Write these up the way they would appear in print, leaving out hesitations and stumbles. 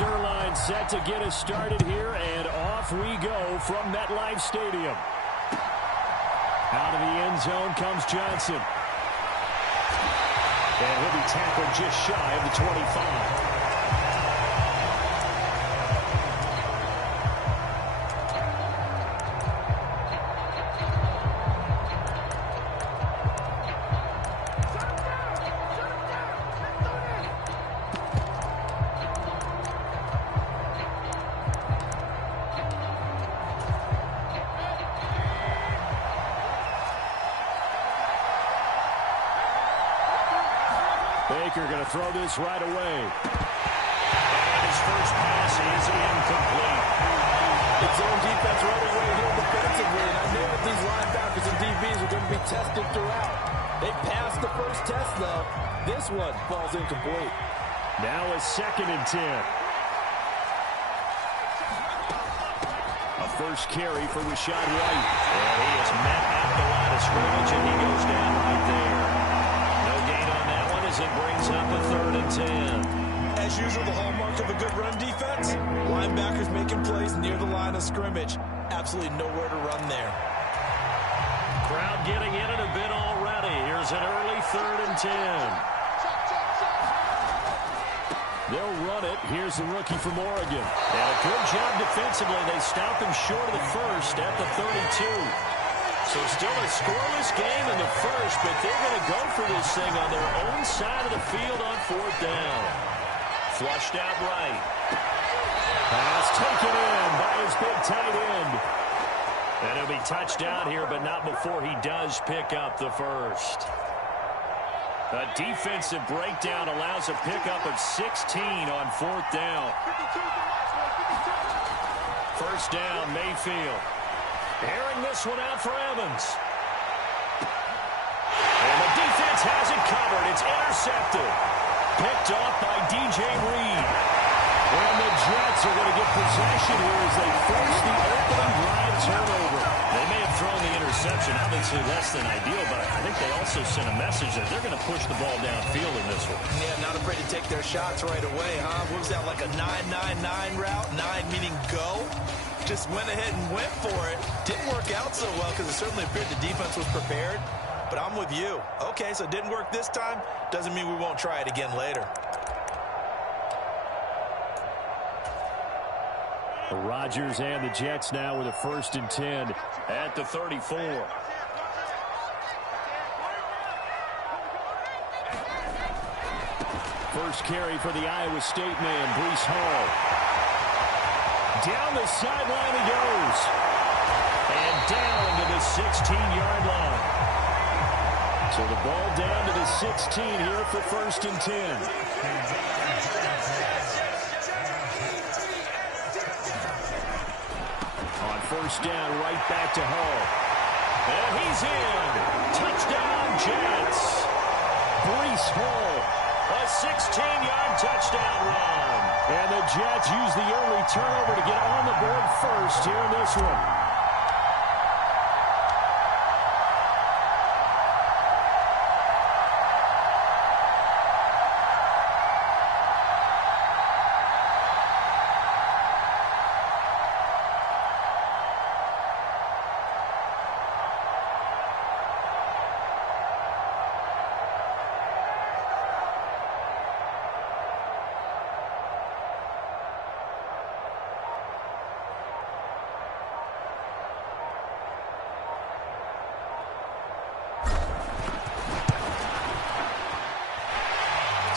Zerline set to get us started here, and off we go from MetLife Stadium. Out of the end zone comes Johnson. And he'll be tackled just shy of the 25. Baker going to throw this right away. And his first pass is incomplete. It's zone defense right away here defensively, and I knew that these linebackers and DBs were going to be tested throughout. They passed the first test, though. This one falls incomplete. Now a 2nd and 10. A first carry for Rashad White. And he is met at the line of scrimmage, and he goes down right there. No gain on that one as it brings up a 3rd and 10. As usual, the hallmark of a good run defense, linebackers making plays near the line of scrimmage. Absolutely nowhere to run there. Crowd getting in it a bit already. Here's an early 3rd and 10. They'll run it. Here's the rookie from Oregon. And a good job defensively. They stop him short of the first at the 32. So still a scoreless game in the first, but they're going to go for this thing on their own side of the field on 4th down. Flushed out right. Pass taken in by his big tight end. And he'll be touched down here, but not before he does pick up the first. A defensive breakdown allows a pickup of 16 on 4th down. First down, Mayfield. Airing this one out for Evans. And the defense has it covered. It's intercepted. Picked off by DJ Reed. And the Jets are going to get possession here as they force the opening drive turnover. They may have thrown the interception, obviously less than ideal, but I think they also sent a message that they're going to push the ball downfield in this one. Yeah, not afraid to take their shots right away, huh? What was that, like a 9-9-9 route? 9 meaning go? Just went ahead and went for it. Didn't work out so well because it certainly appeared the defense was prepared. But I'm with you. Okay, so it didn't work this time. Doesn't mean we won't try it again later. The Rodgers and the Jets now with a 1st and 10 at the 34. First carry for the Iowa State man, Breece Hall. Down the sideline he goes. And down to the 16-yard line. So the ball down to the 16 here for 1st and 10. First down, right back to Hall. And he's in. Touchdown, Jets. Breece Hall. A 16-yard touchdown run. And the Jets use the early turnover to get on the board first here in this one.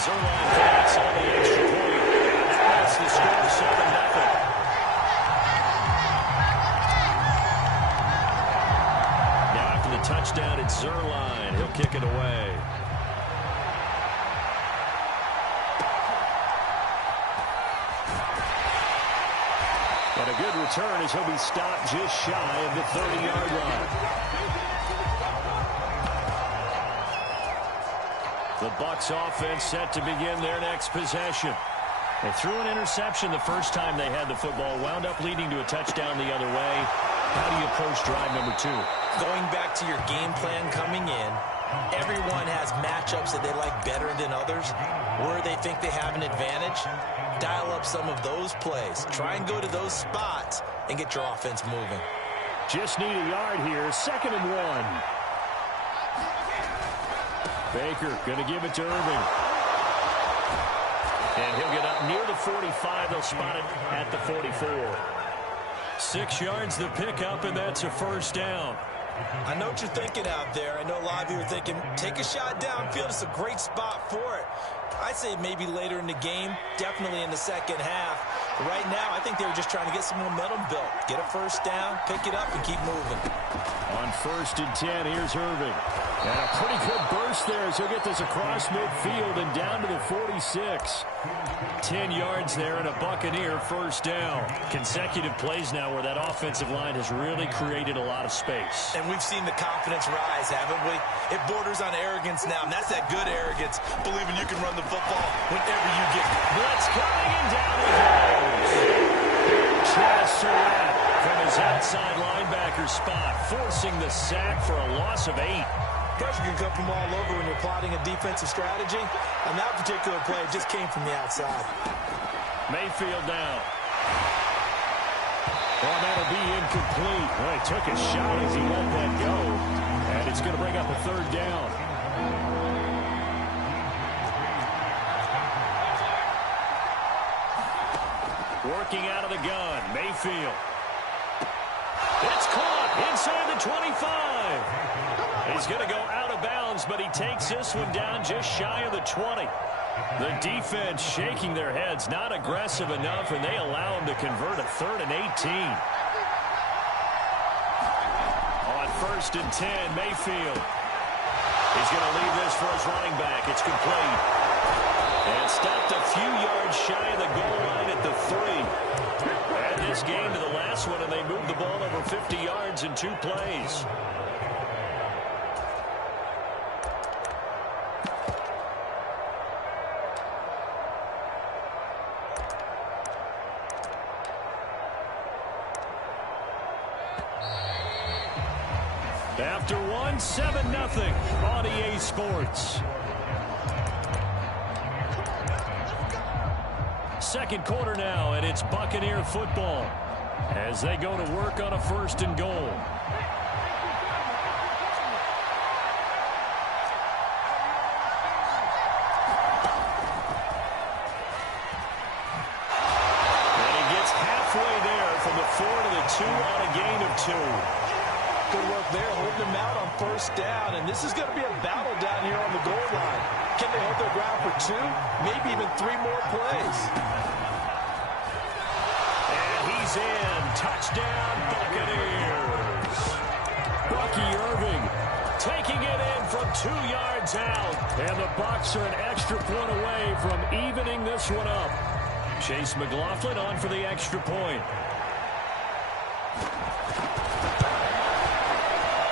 Zerline Phoenix on the extra point. And that makes the score 7-0. Now after the touchdown, it's Zerline. He'll kick it away. And a good return as he'll be stopped just shy of the 30-yard line. The Bucs offense set to begin their next possession. They threw an interception the first time they had the football, wound up leading to a touchdown the other way. How do you approach drive number 2? Going back to your game plan coming in, Everyone has matchups that they like better than others, where they think they have an advantage. Dial up some of those plays. Try and go to those spots and get your offense moving. Just need a yard here. 2nd and 1. Baker going to give it to Irving. And he'll get up near the 45. They'll spot it at the 44. 6 yards the pickup, and that's a first down. I know what you're thinking out there. I know a lot of you are thinking, take a shot downfield. It's a great spot for it. I'd say maybe later in the game, definitely in the second half. But right now, I think they were just trying to get some momentum built. Get a first down, pick it up, and keep moving. On 1st and 10, here's Irving. And a pretty good burst there as he'll get this across midfield and down to the 46. 10 yards there and a Buccaneer first down. Consecutive plays now where that offensive line has really created a lot of space. And we've seen the confidence rise, haven't we? It borders on arrogance now, and that's that good arrogance, believing you can run the football whenever you get it. Blitz coming, and down he goes. Travis Surratt from his outside linebacker spot, forcing the sack for a loss of 8. Pressure can come from all over when you're plotting a defensive strategy. On that particular play, it just came from the outside. Mayfield down. Well, that'll be incomplete. Well, he took a shot as he let that go. And it's going to bring up a 3rd down. Working out of the gun, Mayfield. It's caught inside the 25. He's going to go out of bounds, but he takes this one down just shy of the 20. The defense shaking their heads, not aggressive enough, and they allow him to convert a 3rd and 18. On 1st and 10, Mayfield. He's going to leave this for his running back. It's complete. And stopped a few yards shy of the goal line at the 3. Add this game to the last one, and they moved the ball over 50 yards in 2 plays. After one, 7-0 on EA Sports. Second quarter now, and it's Buccaneer football as they go to work on a 1st and goal. And he gets halfway there from the 4 to the 2 on a gain of 2. Good work there, holding them out on 1st down, and this is going to be a battle down here on the goal line. Can they hold their ground for 2, maybe even 3 more plays? And he's in. Touchdown, Buccaneers. Bucky Irving taking it in from 2 yards out, and the Bucs are an extra point away from evening this one up. Chase McLaughlin on for the extra point.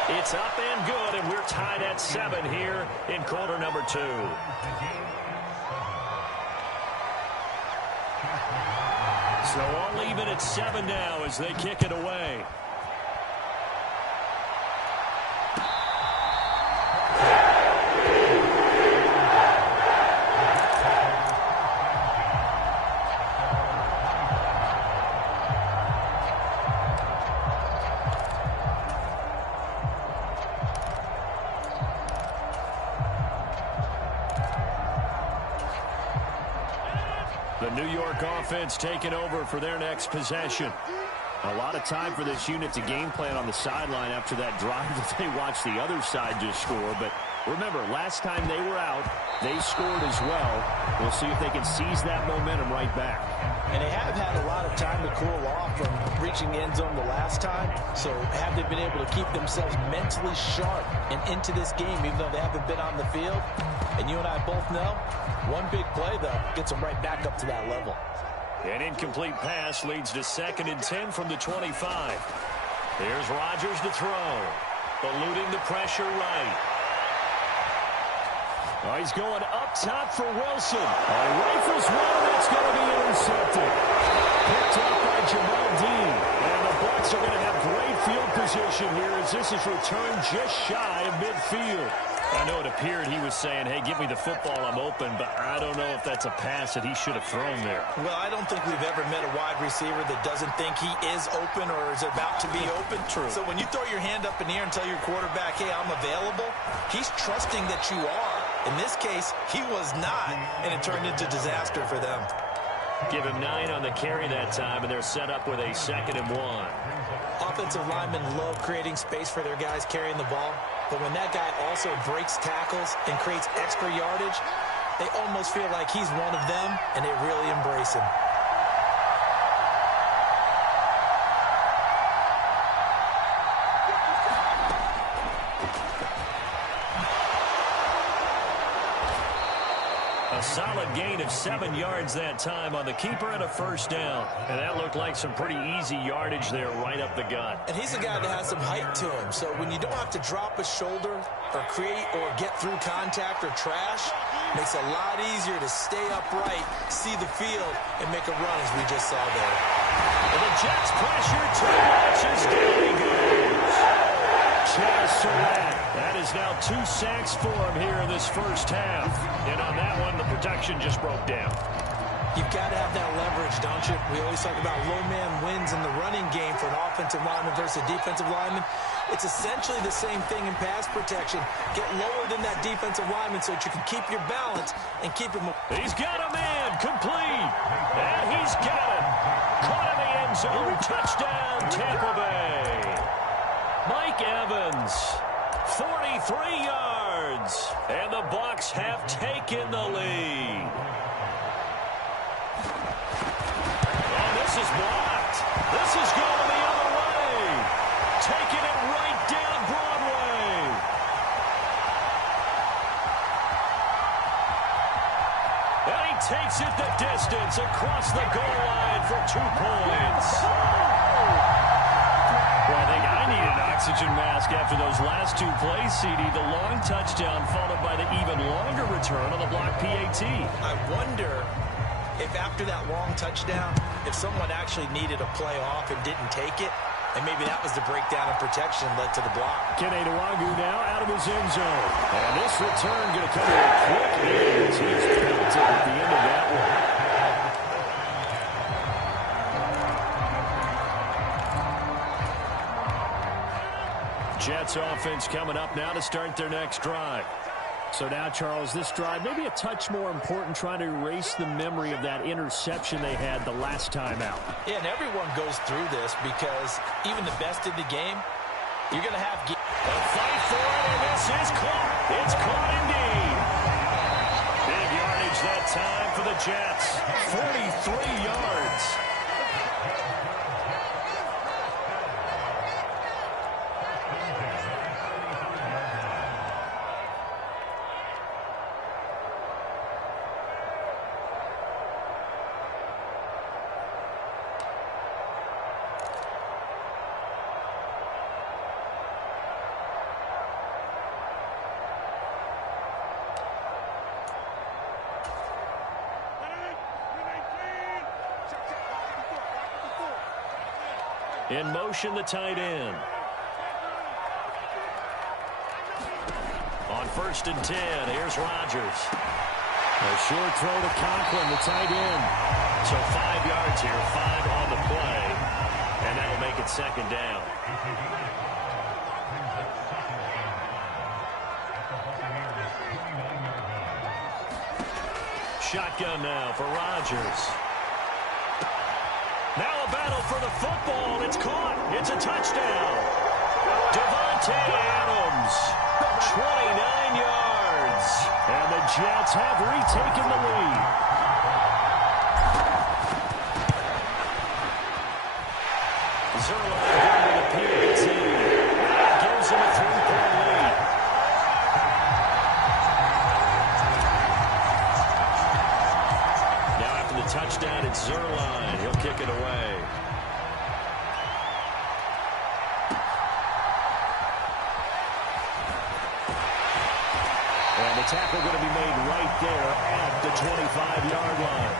It's up and good, and we're tied at 7 here in quarter number 2. So all even at 7 now as they kick it away. The New York offense taking over for their next possession. A lot of time for this unit to game plan on the sideline after that drive that they watched the other side just score. But remember, last time they were out, they scored as well. We'll see if they can seize that momentum right back. And they have had a lot of time to cool off from reaching the end zone the last time. So have they been able to keep themselves mentally sharp and into this game, even though they haven't been on the field? And you and I both know, one big play, though, gets them right back up to that level. An incomplete pass leads to 2nd and 10 from the 25. Here's Rodgers to throw. Eluding the pressure right. Oh, he's going up top for Wilson. Rifles one, that's going to be intercepted. Picked up by Jamal Dean. And the Bucs are going to have great field position here as this is returned just shy of midfield. I know it appeared he was saying, hey, give me the football, I'm open, but I don't know if that's a pass that he should have thrown there. Well, I don't think we've ever met a wide receiver that doesn't think he is open or is about to be open. True. So when you throw your hand up in the air and tell your quarterback, hey, I'm available, he's trusting that you are. In this case, he was not, and it turned into disaster for them. Give him 9 on the carry that time, and they're set up with a 2nd and 1. Offensive linemen love creating space for their guys carrying the ball, but when that guy also breaks tackles and creates extra yardage, they almost feel like he's one of them, and they really embrace him. A solid gain of 7 yards that time on the keeper and a 1st down. And that looked like some pretty easy yardage there right up the gut. And he's a guy that has some height to him, so when you don't have to drop a shoulder or create or get through contact or trash, it makes it a lot easier to stay upright, see the field, and make a run as we just saw there. And the Jets pressure, 2 matches, down he goes. Chaz Surratt. That is now 2 sacks for him here in this 1st half. And on that one, the protection just broke down. You've got to have that leverage, don't you? We always talk about low man wins in the running game for an offensive lineman versus a defensive lineman. It's essentially the same thing in pass protection. Get lower than that defensive lineman so that you can keep your balance and keep him. He's got a man, complete. And he's got it. Caught in the end zone. Touchdown, Tampa Bay. Mike Evans, 43 yards. And the Bucs have taken the lead. And this is blocked. This is going the other way. Taking it right down Broadway. And he takes it the distance across the goal line for 2 points. Well, I think I need an oxygen mask after those last 2 plays, CD. The long touchdown followed by the even longer return on the block PAT. I wonder if after that long touchdown, if someone actually needed a play off and didn't take it, and maybe that was the breakdown in protection led to the block. Kenny Nwagu now out of his end zone. And this return going to come to a quick end as he's pelted at the end of that one. Jets offense coming up now to start their next drive. So now, Charles, this drive maybe a touch more important, trying to erase the memory of that interception they had the last time out. Yeah, and everyone goes through this because even the best in the game, you're going to have a fight for it, and this is caught. It's caught indeed. Big yardage that time for the Jets. 43 yards. In motion, the tight end. On 1st and 10, here's Rodgers. A short throw to Conklin, the tight end. So 5 yards here, 5 on the play. And that'll make it 2nd down. Shotgun now for Rodgers. Now a battle for the football. It's caught. It's a touchdown. Devontae Adams, 29 yards. And the Jets have retaken the lead. Zerline going to the PAT. That gives him a 3-point lead. Now after the touchdown, it's Zerline. He'll kick it away. And the tackle going to be made right there at the 25-yard line.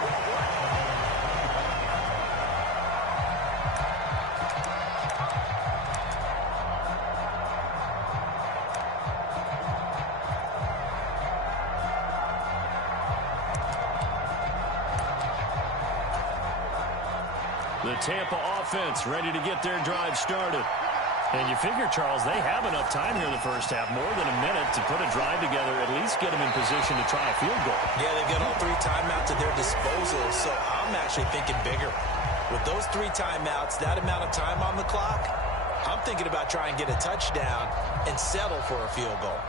The Tampa offense ready to get their drive started. And you figure, Charles, they have enough time here in the first half, more than a minute, to put a drive together, at least get them in position to try a field goal. Yeah, they've got all 3 timeouts at their disposal, so I'm actually thinking bigger. With those 3 timeouts, that amount of time on the clock, I'm thinking about trying to get a touchdown and settle for a field goal.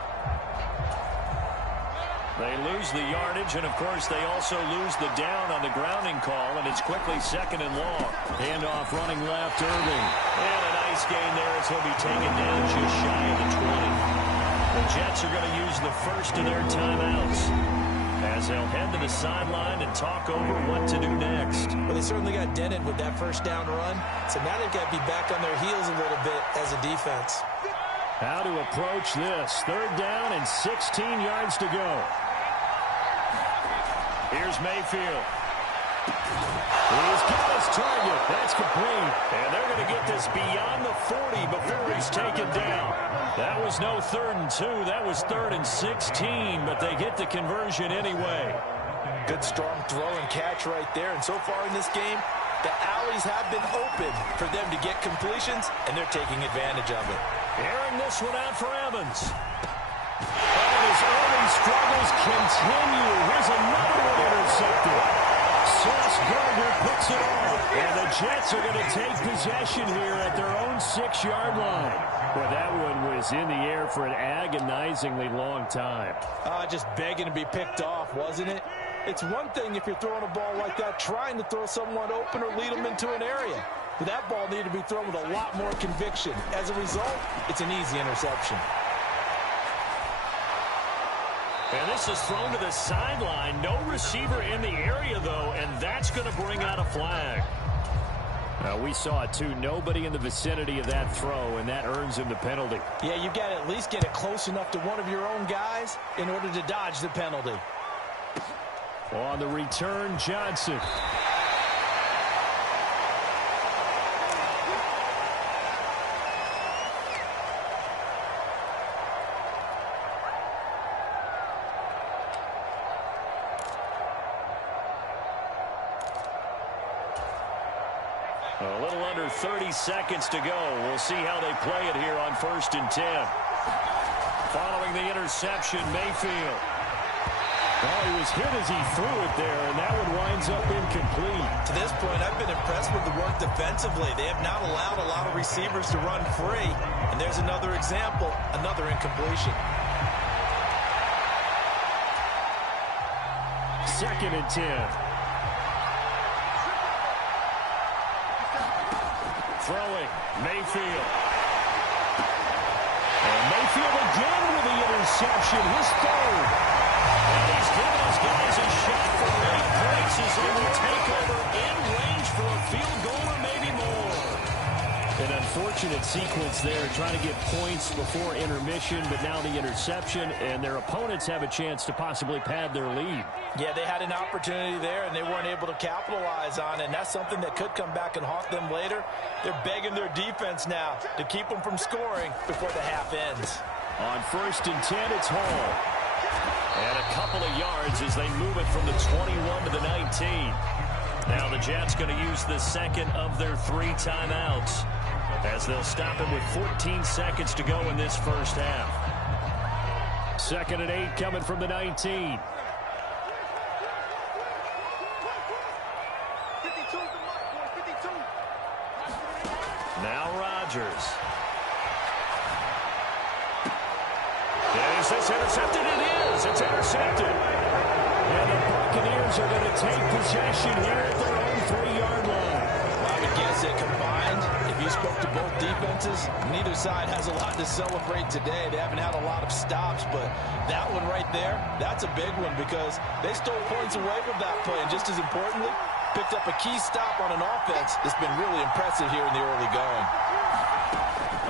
They lose the yardage, and, of course, they also lose the down on the grounding call, and it's quickly 2nd and long. Handoff running left, Irving. And a nice gain there as he'll be taken down just shy of the 20. The Jets are going to use the first of their timeouts as they'll head to the sideline and talk over what to do next. Well, they certainly got dented with that first down run, so now they've got to be back on their heels a little bit as a defense. How to approach this. 3rd down and 16 yards to go. Here's Mayfield. He's got his target. That's complete. And they're going to get this beyond the 40 before he's taken down. That was no 3rd and 2. That was 3rd and 16, but they get the conversion anyway. Good, strong throw and catch right there. And so far in this game, the alleys have been open for them to get completions, and they're taking advantage of it. Airing this one out for Evans. And his early struggles continue. Here's another one intercepted. Sauce Gardner picks it off. And the Jets are going to take possession here at their own 6-yard line. Well, that one was in the air for an agonizingly long time. Just begging to be picked off, wasn't it? It's one thing if you're throwing a ball like that, trying to throw someone open or lead them into an area. But that ball needed to be thrown with a lot more conviction. As a result, it's an easy interception. And this is thrown to the sideline. No receiver in the area, though, and that's going to bring out a flag. We saw it, too. Nobody in the vicinity of that throw, and that earns him the penalty. Yeah, you've got to at least get it close enough to one of your own guys in order to dodge the penalty. On the return, Johnson. A little under 30 seconds to go. We'll see how they play it here on 1st and 10. Following the interception, Mayfield. Well, he was hit as he threw it there, and that one winds up incomplete. To this point, I've been impressed with the work defensively. They have not allowed a lot of receivers to run free. And there's another example, another incompletion. 2nd and 10. Throwing, Mayfield. And Mayfield again with the interception, his 3rd. And he's giving his guys a shot for late points as they will take over in range for a field goal or maybe more. An unfortunate sequence there, trying to get points before intermission, but now the interception, and their opponents have a chance to possibly pad their lead. Yeah, they had an opportunity there, and they weren't able to capitalize on it, and that's something that could come back and haunt them later. They're begging their defense now to keep them from scoring before the half ends. On 1st and 10, it's Hall. And a couple of yards as they move it from the 21 to the 19. Now the Jets going to use the 2nd of their 3 timeouts as they'll stop him with 14 seconds to go in this first half. 2nd and 8 coming from the 19. Now Rodgers. Is this intercepted? It is. It's intercepted. And the Buccaneers are going to take possession here at their own 3-yard line. I would guess that combined, if you spoke to both defenses, neither side has a lot to celebrate today. They haven't had a lot of stops, but that one right there, that's a big one because they stole points away from that play. And just as importantly, picked up a key stop on an offense that's been really impressive here in the early going.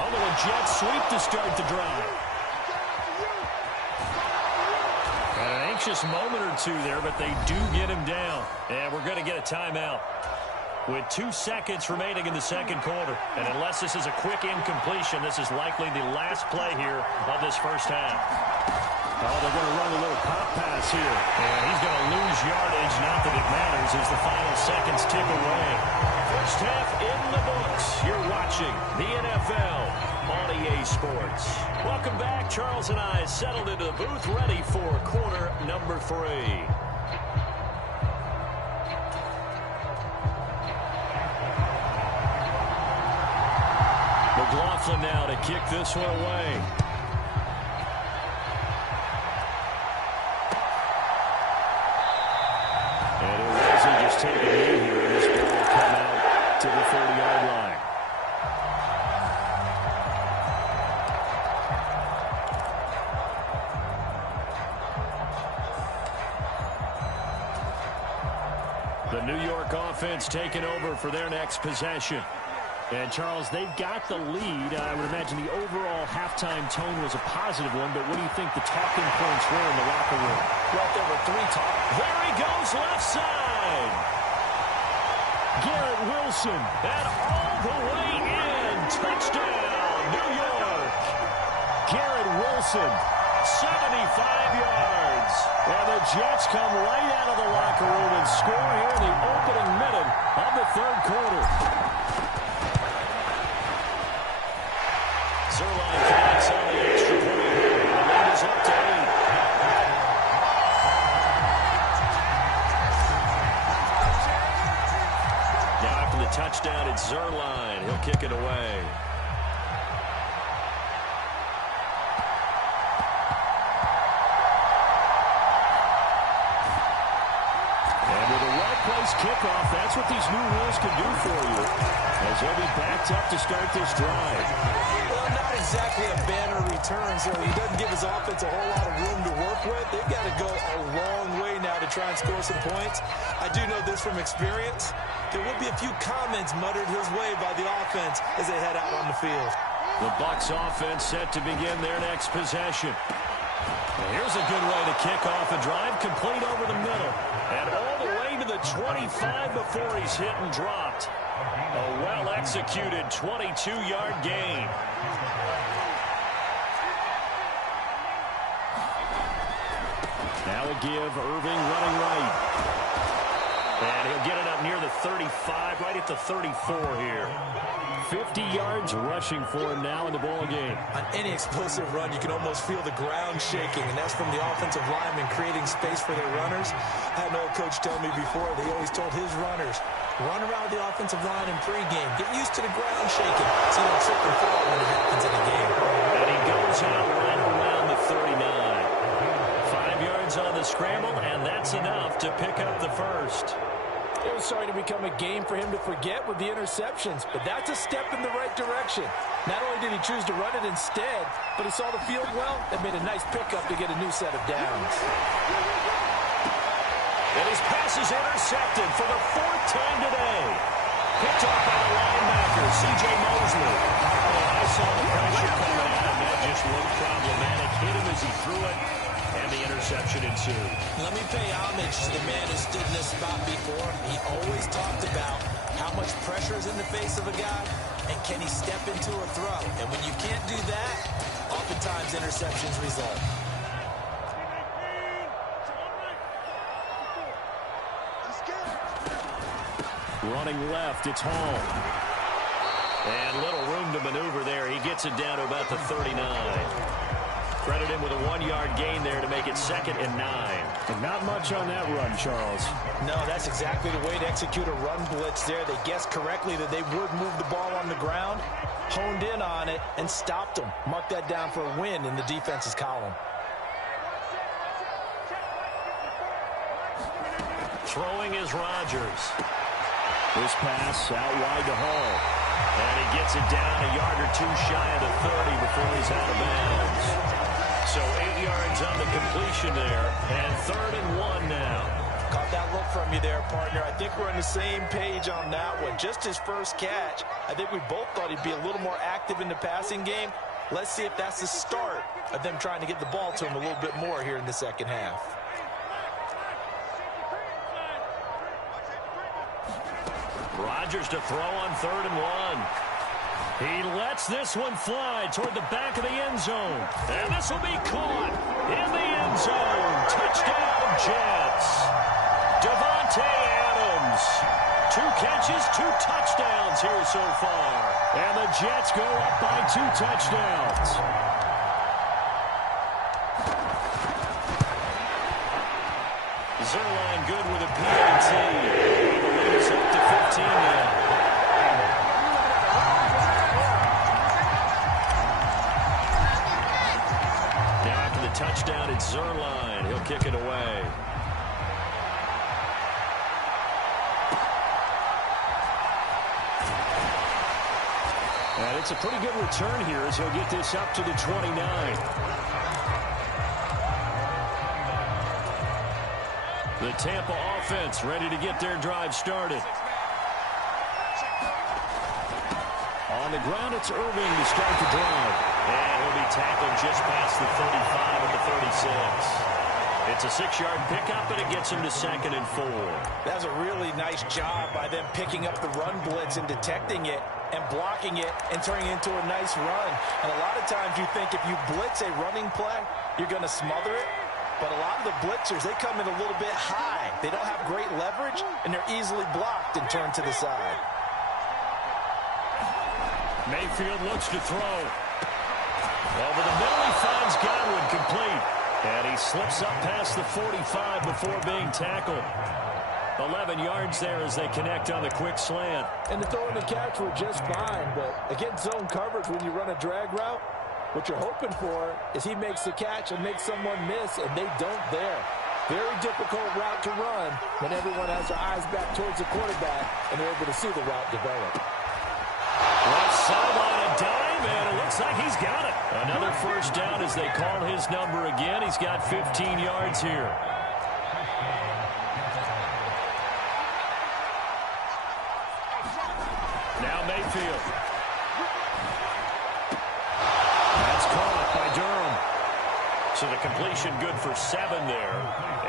Although a jet sweep to start the drive. An anxious moment or two there, but they do get him down. And we're going to get a timeout with 2 seconds remaining in the 2nd quarter. And unless this is a quick incompletion, this is likely the last play here of this first half. Oh, they're going to run a little pop pass here. And he's going to lose yardage. Not that it matters as the final seconds tick away. First half in the books. You're watching the NFL on EA Sports. Welcome back. Charles and I settled into the booth ready for quarter number 3. McLaughlin now to kick this one away. And it wasn't just taking a knee here. This ball will come out to the 30-yard line. The New York offense taking over for their next possession. And, Charles, they've got the lead. I would imagine the overall halftime tone was a positive one, but what do you think the talking points were in the locker room? Well, there were 3 talk. There he goes, left side. Garrett Wilson. And all the way in. Touchdown, New York. Garrett Wilson. 75 yards. And the Jets come right out of the locker room and score here in the opening minute of the third quarter. Zerline connects on the extra point here. The lead is up to 8. Now after the touchdown, it's Zerline. He'll kick it away. And with a well-placed kickoff, that's what these new rules can do for you, as they'll be backed up to start this drive. Well, not exactly a banner return, so he doesn't give his offense a whole lot of room to work with. They've got to go a long way now to try and score some points. I do know this from experience. There will be a few comments muttered his way by the offense as they head out on the field. The Bucs offense set to begin their next possession. And here's a good way to kick off a drive, complete over the middle. And all the way to the 25 before he's hit and dropped. A well-executed 22-yard gain. Now a give, Irving running right. And he'll get it up near the 35, right at the 34 here. 50 yards rushing for him now in the ball game. On any explosive run, you can almost feel the ground shaking, and that's from the offensive linemen creating space for their runners. I had an old coach tell me before, they always told his runners, run around the offensive line in pregame. Get used to the ground shaking. So you don't trip and fall when it happens in a game. And he goes out right around the 39. 5 yards on the scramble, and that's enough to pick up the first. It was starting to become a game for him to forget with the interceptions, but that's a step in the right direction. Not only did he choose to run it instead, but he saw the field well and made a nice pickup to get a new set of downs. And his pass is intercepted for the 4th time today. Picked off by the linebacker, C.J. Mosley. Oh, I saw the pressure coming at him. That just looked problematic. Hit him as he threw it. And the interception ensued. Let me pay homage to the man who stood in this spot before. He always talked about how much pressure is in the face of a guy and can he step into a throw. And when you can't do that, oftentimes interceptions result. Running left, it's Hall. And little room to maneuver there. He gets it down to about the 39. Credit him with a 1-yard gain there to make it 2nd and 9. And not much on that run, Charles. No, that's exactly the way to execute a run blitz there. They guessed correctly that they would move the ball on the ground, honed in on it, and stopped them. Mark that down for a win in the defense's column. Throwing is Rodgers. This pass out wide to Hall. And he gets it down a yard or 2 shy of the 30 before he's out of bounds. So 8 yards on the completion there, and 3rd and 1 now. Caught that look from you there, partner. I think we're on the same page on that one. Just his first catch. I think we both thought he'd be a little more active in the passing game. Let's see if that's the start of them trying to get the ball to him a little bit more here in the second half. Rodgers to throw on 3rd and 1. He lets this one fly toward the back of the end zone. And this will be caught in the end zone. Touchdown, Jets. Davante Adams. 2 catches, 2 touchdowns here so far. And the Jets go up by 2 touchdowns. Zerline good with a PAT. The lead is up to 15 now. Touchdown, it's Zerline. He'll kick it away. And it's a pretty good return here as he'll get this up to the 29. The Tampa offense ready to get their drive started. On the ground, it's Irving to start the drive. And he'll be tackled just past the 35 and the 36. It's a 6-yard pickup, and it gets him to 2nd and 4. That's a really nice job by them picking up the run blitz and detecting it and blocking it and turning it into a nice run. And a lot of times you think if you blitz a running play, you're going to smother it. But a lot of the blitzers, they come in a little bit high. They don't have great leverage, and they're easily blocked and turned to the side. Mayfield looks to throw. Over the middle, he finds Godwin complete. And he slips up past the 45 before being tackled. 11 yards there as they connect on the quick slant. And the throw and the catch were just fine. But against zone coverage, when you run a drag route, what you're hoping for is he makes the catch and makes someone miss, and they don't there. Very difficult route to run when everyone has their eyes back towards the quarterback and they're able to see the route develop. Left sideline, a dive, and it looks like he's got it. Another first down as they call his number again. He's got 15 yards here. Now Mayfield. That's caught by Durham. So the completion good for 7 there,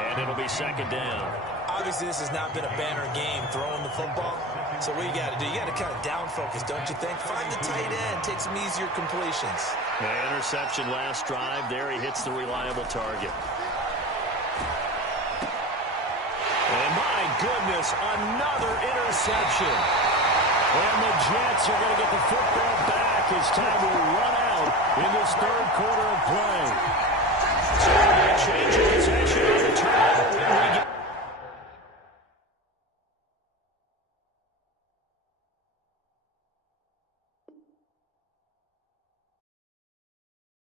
and it'll be 2nd down. Obviously, this has not been a banner game throwing the football. So what you got to do, you got to kind of down focus, don't you think? Find the tight end, take some easier completions. The interception last drive. There he hits the reliable target. And my goodness, another interception. And the Jets are going to get the football back as time will run out in this 3rd quarter of play.